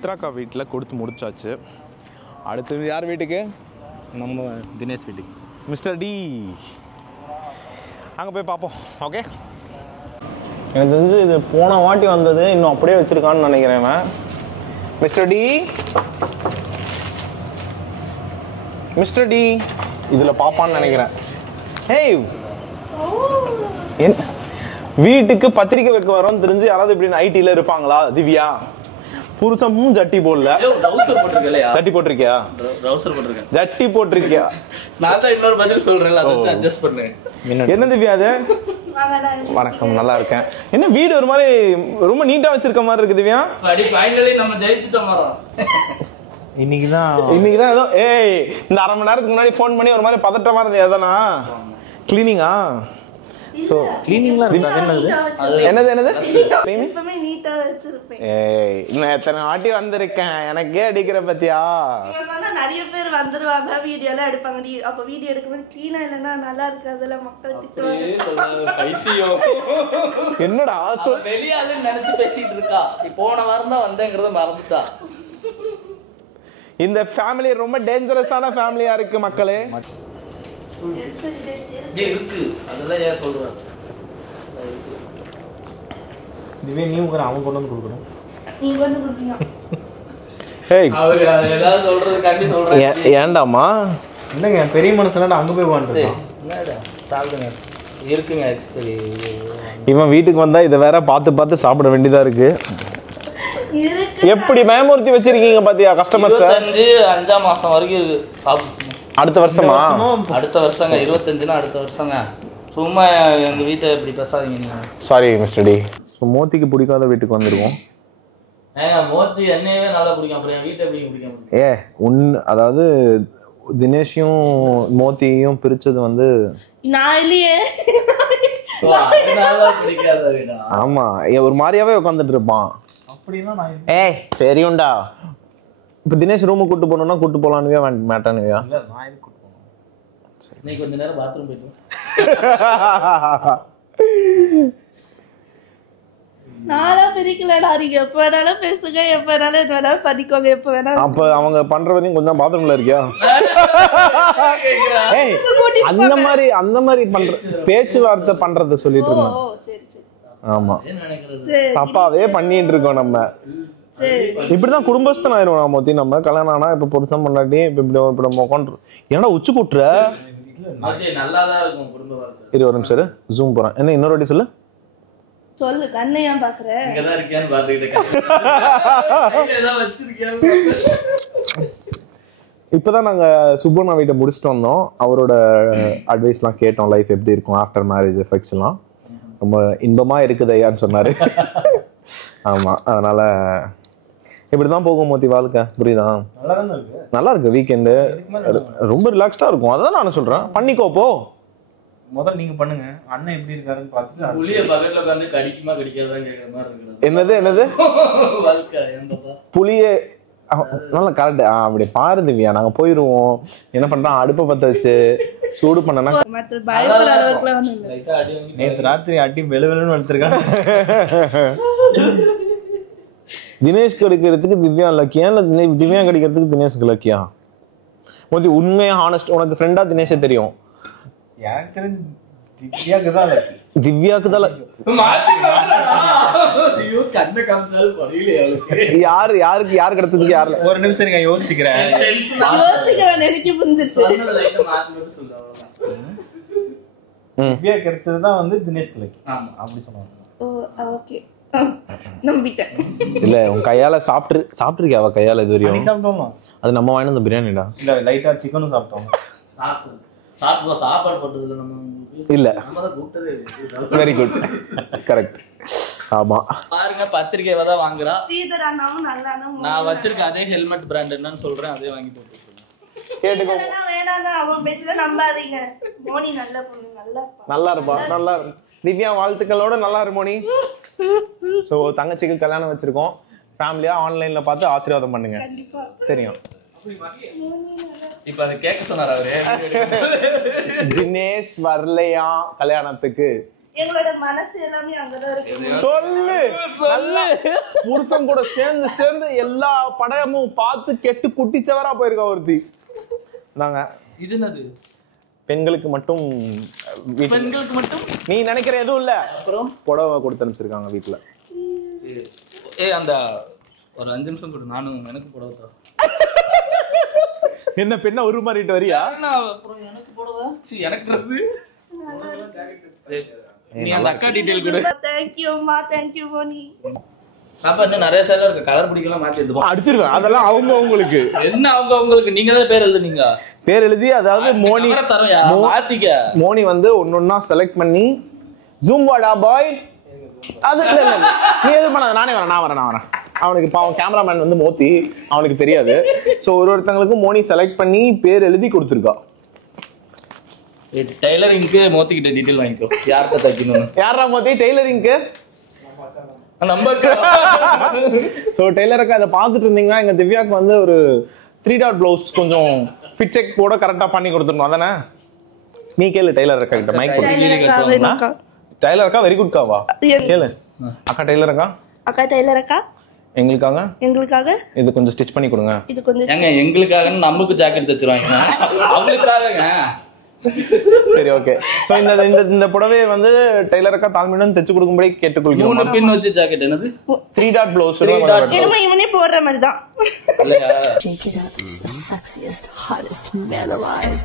சித்ராக்கா வீட்டில் கொடுத்து முடிச்சாச்சு. அடுத்தது யார் வீட்டுக்கு? நம்ம தினேஷ் வீட்டுக்கு. Mister D. அங்கே போய் பார்ப்போம். ஓகே. எனக்கு தெரிஞ்சு இது போன வாட்டி வந்தது இன்னும் அப்படியே வச்சுருக்கான்னு நினைக்கிறேன். மிஸ்டர் டி, மிஸ்டர் டி இதில் பாப்பான்னு நினைக்கிறேன். ஹேய், வீட்டுக்கு பத்திரிக்கை வைக்க வரோன்னு தெரிஞ்சு யாராவது இப்படி ஐடியில் இருப்பாங்களா? திவ்யா புருஷமும் ஜட்டி போடல. ஜட்டி போட்டிருக்கியா? ஜட்டி போட்டிருக்கியா? நான் தான் இன்னொரு பதில் சொல்றேன், அதை அட்ஜஸ்ட் பண்ணேன். என்ன திவ்யா அது? வணக்கம், நல்லா இருக்கேன். என்ன வீடு ஒரு மாதிரி ரொம்ப நீட்டா வச்சிருக்க மாதிரி இருக்கு திவ்யா. ஃபைனலி நம்ம ஜெயிச்சிட்டோம். இன்னைக்குதான் ஏதோ இந்த அரை மணி நேரத்துக்கு முன்னாடி ஃபோன் பண்ணி ஒரு மாதிரி பதட்டமா இருந்தது. எதனா கிளீனிங்கா? சோ கிளீனிங்லாம் என்னது எப்பவுமே நீட்டா வச்சிருப்பேன். இன்னும் எத்தனை வாட்டி வந்திருக்கேன், எனக்கே அடிக்கிற பத்தியா? நிறைய பேர் வந்துருவாங்க, வீடியோ எல்லாம் எடுப்பாங்க. அப்ப வீடியோ எடுக்கும்போது கிளீனா இல்லைன்னா நல்லா இருக்காதுல, மக்கள் திட்டுவாங்க. என்னடா வெளியாதுன்னு நினைச்சு பேசிட்டு இருக்கா. போன வாரம் தான் வந்தேங்கிறத மறந்துட்டா. இந்த ஃபேமிலி ரொம்ப டேஞ்சரஸான ஃபேமிலியா இருக்கு மக்களே. இருக்கு, அதெல்லாம் ஏன் சொல்றேன். இதுவே நீ உங்க அவன் கொண்டு வந்து கொடுக்கணும். நீங்க வந்து கொடுப்பீங்க. அவரு ஏதாவது சொல்றதுக்காண்டி சொல்றேன். ஏண்டாமா? இல்லைங்க, பெரிய மனுஷன் அங்கே போய் வாங்கிட்டு சாப்பிடுங்க. இருக்குங்க எக்ஸ்பெரி. இவன் வீட்டுக்கு வந்தா இதை வேற பார்த்து சாப்பிட வேண்டியதா இருக்கு. எப்படி பயமுறுத்தி வச்சிருக்கீங்க பாத்தியா கஸ்டமர்ஸ்? 5ஆம் மாசம் வரைக்கும் சாப்பிட்டு அடுத்த வருஷமா? அடுத்த வருஷங்க 25னா அடுத்த வருஷங்க. சும்மா எங்க வீட்டை இப்படி பேசாதீங்க நீங்க. Sorry mister D. மோத்திக்கு பிடிக்காத வீட்டுக்கு வந்திருக்கோம். ஏங்க மோத்தி என்னையவே நல்லா பிடிக்கும், அப்புறம் என் வீட்டை எப்படி பிடிக்கும்? அதாவது தினேஷையும் மோத்தியையும் பிரிச்சது வந்து நான் இல்லையே. பிடிக்காத வீடா? ஆமா, ஒரு மாதிரியாவே உட்காந்துட்டு இருப்பான். தெரியும்டா. இப்ப தினேஷ் ரூம் கூட்டு போனோம்னா கூட்டு போலானுவியா மாட்டானுவியா? நீ கொஞ்ச நேரம் பாத்ரூம் போயிட்டு நாளா பிரிக்கலடா. நீங்க எப்ப வேணாலும் பேசுங்க, எப்ப வேணாலும் எது வேணாலும் பண்ணிக்கோங்க, எப்ப வேணாலும். அப்ப அவங்க பண்ற வரையும் கொஞ்சம் பாத்ரூம்ல இருக்கியா? அந்த மாதிரி பண்ற பேச்சுவார்த்தை பண்றத சொல்லிட்டு இருந்தேன். ஆமா, தப்பாவே பண்ணிட்டு இருக்கோம் நம்ம. இப்படிதான் குடும்பஸ்தன் ஆயிரும் மொத்தி. நம்ம கல்யாணம் ஆனா இப்ப புருஷன் பண்ணாட்டி இப்ப நம்ம உட்காந்து ஏன்னா உச்சி கூட்டுற இரு ஒரு நிமிஷம் ஜூம் போறேன். என்ன இன்னொரு வாட்டி சொல்லு. சொல்லு, கண்ணை ஏன் பாக்குறேன்? இப்பதான் நாங்க சுப்பண்ணா வீட்டை முடிச்சுட்டு வந்தோம். அவரோட அட்வைஸ் எல்லாம் கேட்டோம். லைஃப் எப்படி இருக்கும் ஆஃப்டர் மேரேஜ் எஃபெக்ட்ஸ் எல்லாம் ரொம்ப இன்பமா இருக்குது ஐயான்னு சொன்னாரு. ஆமா, அதனால இப்படிதான் போகும் மோத்தி வாழ்க்கை. புரியுதா? நல்லா இருக்கு. வீக்கெண்டு ரொம்ப ரிலாக்ஸ்டா இருக்கும். அதான் நான் சொல்றேன், பண்ணிக்கோ போ. முதல்ல நீங்க பண்ணுங்க. அண்ணன் எப்படி இருக்காருன்னு பார்த்துட்டு புளிய பக்கத்துல உட்கார்ந்து கடிக்குமா கடிக்காதான் கேக்குற மாதிரி இருக்கு. என்னது வாழ்க்கை என்னப்பா புளிய நல்லா கரெக்ட். அப்படி பாரு திவ்யா, நாங்க போயிருவோம். என்ன பண்றோம், அடுப்பை பத்த வச்சு சூடு பண்ணனா நேற்று ராத்திரி அடி வெளுவெளுன்னு வளர்த்துருக்காங்க. தினேஷ் கிடைக்கிறதுக்கு திவ்யா லக்கியா இல்ல திவ்யா கிடைக்கிறதுக்கு தினேஷ்க்கு லக்கியா? மோதி உண்மையா ஹானஸ்ட், உனக்கு ஃப்ரெண்டா தினேஷே தெரியும்? எனக்கு தெரிஞ்சு திவ்யாக்கு தான் லக்கி. திவ்யாக்கு தான் யாரு கிடைச்சதுக்கு யாரு? ஒரு நிமிஷம் நீங்க யோசிக்கிறேன். எனக்கு புரிஞ்சிருச்சு. திவ்யா கிடைச்சதுதான் வந்து தினேஷ் லக்கி. அப்படி சொன்னாங்க. நம்பிட்டேன். இல்ல உன் கையால சாப்பிட்டுருக்கியா? அவ கையால இது வரையும் சாப்பிட்டோமா? அது நம்ம வாங்கின அந்த பிரியாணிடா. இல்ல லைட்டா சிக்கனும் சாப்பிட்டோம். சாப்பாடு போட்டது நம்ம இல்ல. Very good, correct. ஆமா பாருங்க, பத்திரிக்கையை தான் வாங்குறா. ஸ்ரீதர் அண்ணாவும் நல்லா நான் வச்சிருக்க அதே ஹெல்மெட் பிராண்ட் என்னன்னு சொல்றேன், அதே வாங்கி போட்டு கேட்டுக்கோ. வேணாங்க, அவன் பேச்சுல நம்பாதீங்க. மோனி நல்ல பொண்ணு, நல்லா இருப்பா. நல்லா திவ்யா வாழ்த்துக்களோட நல்லா இரு மோனி. சோ தங்கச்சிக்கு கல்யாணம் வச்சிருக்கோம். ஃபேமிலியா ஆன்லைன்ல பார்த்து ஆசீர்வாதம் பண்ணுங்க. சரியா? இப்ப அது கேட்க சொன்னார் அவரு. தினேஷ் வரலையா கல்யாணத்துக்கு? எங்களோட மனசு எல்லாமே அங்கதான் இருக்கு. சொல்லு புருஷன் கூட சேர்ந்து எல்லா படமும் பார்த்து கெட்டு குட்டிச்சவரா போயிருக்கா ஒருத்தி. நாங்க இது என்னது? பெண்களுக்கு மட்டும் நீ நினைக்கிற எதுவும் இல்ல. அப்புறம் புடவை கொடுத்து அனுப்பிச்சிருக்காங்க வீட்டுல. அந்த ஒரு 5 நிமிஷம் கூட நானும் எனக்கு புடவை தான். என்ன பெண்ணை உருமாறிட்டு வரியா? அப்புறம் எனக்கு புடவை எனக்கு ட்ரெஸ். நீ அந்த அக்கா டீடைல் கொடு. தேங்க்யூம்மா, தேங்க்யூ மோனி. பாப்பா இன்னும் நிறைய சேலை இருக்கு. கலர் பிடிக்கலாம் மாத்தி எடுப்போம். அடிச்சிருவேன். அதெல்லாம் அவங்களுக்கு என்ன அவங்களுக்கு நீங்க தான் பேர் எழுதுனீங்க. பேர் எழுதி அதாவது மோனி தரையா மாத்திக்க. மோனி வந்து ஒன்னொன்னா செலக்ட் பண்ணி ஜூம் வாடா பாய். அது இல்ல நீ எது பண்ணாத, நானே வரேன் நான் வரேன். அவனுக்கு பாவம் கேமராமேன் வந்து மோத்தி, அவனுக்கு தெரியாது. ஸோ ஒருத்தங்களுக்கும் மோனி செலக்ட் பண்ணி பேர் எழுதி கொடுத்துருக்கா. டெய்லரிங்க்கு மோத்திக்கிட்ட டீடைல் வாங்கிக்கோ. யார்கிட்ட தைக்கணும்? யாரா மோத்தி டெய்லரிங்க்கு? ஸோ டெய்லருக்கு அதை பார்த்துட்டு இருந்தீங்கன்னா எங்க திவ்யாக்கு வந்து ஒரு 3 டாட் பிளவுஸ் கொஞ்சம் ஃபிட் செக் கூட கரெக்டா பண்ணி கொடுத்துடணும். அதானே? நீ கேளு டெய்லர் அக்கா கிட்ட மைக் கொடுத்து. டெய்லர் அக்கா வெரி குட் காவா கேளு. அக்கா டெய்லர் அக்கா. அக்கா டெய்லர் அக்கா எங்களுக்காக இது கொஞ்சம் ஸ்டிச் பண்ணி கொடுங்க. இது கொஞ்சம் ஏங்க எங்களுக்காக நமக்கு ஜாக்கெட் தச்சுருவாங்க. அவங்களுக்காகங்க. சரி ஓகே. சோ இந்த புடவை வந்து டெய்லர் அக்கா தாழ்மையுடன் தைச்சு கொடுக்கும்படி கேட்டுக்கொள்கிறோம். 3 பின் வச்சு ஜாக்கெட் என்னது? 3 டாட் பிளவுஸ். இவனே போடுற மாதிரி தான். இல்லையா? Jake is the sexiest, hottest man alive.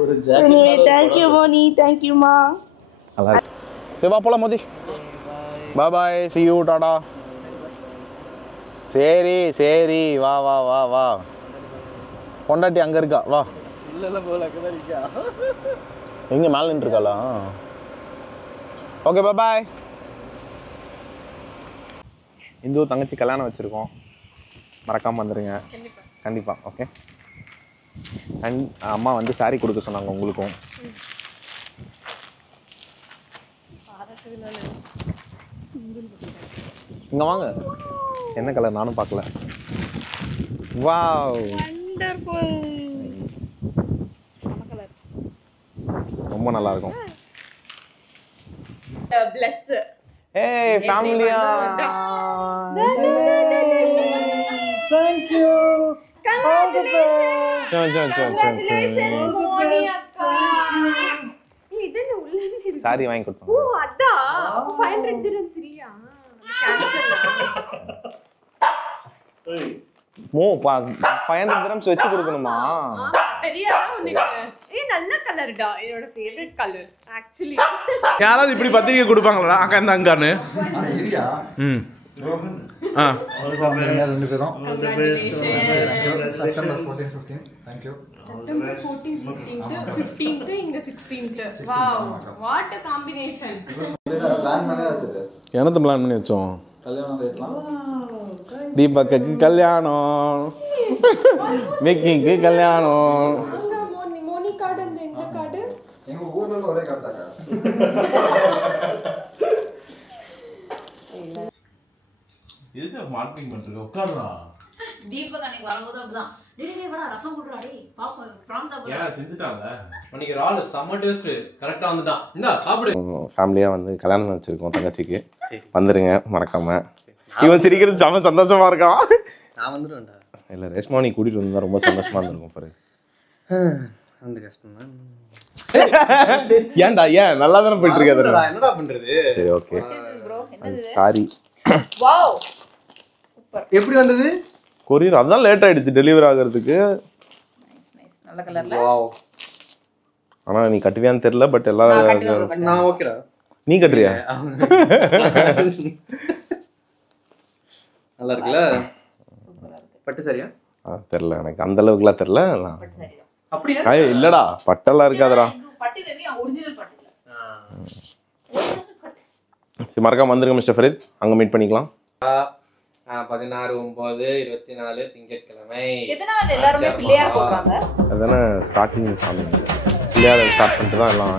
ஒரு ஜாக்கெட். தேங்க்யூ மோனி, தேங்க்யூமா. நல்லா இருக்கு. சரி வா போலாம் மோதி. பாய் பாய், see you, டாடா. சரி வா வா வா வா. பொண்டாட்டி அங்க இருக்கா வா. இல்ல போல அங்கதான் இருக்கா. எங்க மேல நின்று இருக்காளா? ஓகே பாய் பாய். இந்து தங்கச்சி கல்யாணம் வச்சிருக்கோம், மறக்காம வந்துருங்க. கண்டிப்பா ஓகே. அண்ட் அம்மா வந்து சாரி கொடுக்க சொன்னாங்க உங்களுக்கும். இங்க வாங்க. என்ன கலர் நானும் பார்க்கல. Wow wonderful. சம கலர். ரொம்ப நல்லா இருக்கும். Bless. ஏய் ஃபேமிலியா. Thank you. Congratulations. மோனி அக்கா. இதென்ன உள்ள இருக்கு? சாரி வாங்கி கொடுத்தோம். ஓ அடா 500 dirhams சரியா? மோ 500 dirhams வெச்சு கொடுக்கணுமா? தெரியாதா உனக்கு? நல்ல கலர்டா. என்னோட ஃபேவரட் கலர் एक्चुअली. யாராவது இப்படி பத்திரிக்கை கொடுப்பாங்களா அக்கா இந்த அங்கானு? இல்லையா? ஆ ரெண்டு பேரும் September 14 15 thank you. September 14th 15th இங்க 16th. Wow what a combination. Plan பண்ணி வச்சது. என்னத்த பிளான் பண்ணி வச்சோம்? கல்யாணம் டேட்லாம். தீபக்கு கல்யாணம், விக்கிக்கு கல்யாணம். மோனி கார்டு அந்த எங்க கார்டு? எங்க ஊர்ல ஒரே கார்டு தாங்க. எதுக்கு மார்க்கெட்டிங் பண்றீங்க? உட்கார்றா. தீபக் அன்னைக்கு வரும்போது அப்படிதான் டேய் வாடா ரசம் போடுடா டேய் பாப்பா பிரான் சாப்பிடு. ஏன் செஞ்சுட்டாங்க? அன்னைக்கு ரால் செம்ம டேஸ்ட். கரெக்ட்டா வந்துட்டான். இந்தா சாப்பிடு. ஃபேமிலியா வந்து கல்யாணம் வச்சிருக்கோம் தங்கச்சிக்கு. வந்துருங்க மறக்காம. இவன் சிரிக்கிறது செம சந்தோஷமா இருக்கான். நான் வந்துடுவேன்டா. இல்ல ரேஷ்மா நீ கூட்டிட்டு வந்தா ரொம்ப சந்தோஷமா இருந்திருக்கும் பாரு. அந்த கஷ்டம் தான். ஏன்டா ஏன் நல்லா தானே போயிட்டு இருக்காது. என்னடா பண்றது? சரி ஓகே. சாரி. வாவ் எப்படி வந்தது? கொரியர் அதான் லேட் ஆயிடுச்சு டெலிவரி ஆகிறதுக்கு. நைஸ் நல்ல கலர்ல. வாவ். ஆனா நீ கட்டுவியான்னு தெரியல பட் எல்லாரும் நான் ஓகேடா. நீ கட்டுறியா? நல்லா இருக்குல? பட்டு சரியா? தெரியல எனக்கு அந்த அளவுக்குலாம் தெரியல. அப்படியே? ஏய் இல்லடா பட்டெல்லாம் இருக்காதடா. பட்டு இல்ல ஒரிஜினல் பட்டு இல்ல. சரி மறக்காம வந்துருங்க மிஸ்டர் ஃபரீத், அங்க மீட் பண்ணிக்கலாம். 16/9/24 திங்கட்கிழமை. எதனால எல்லாரும் பிள்ளையார் போடுறாங்க? அதானே ஸ்டார்டிங் சாமி பிள்ளையார் ஸ்டார்ட் பண்ணிட்டு தான் எல்லாம்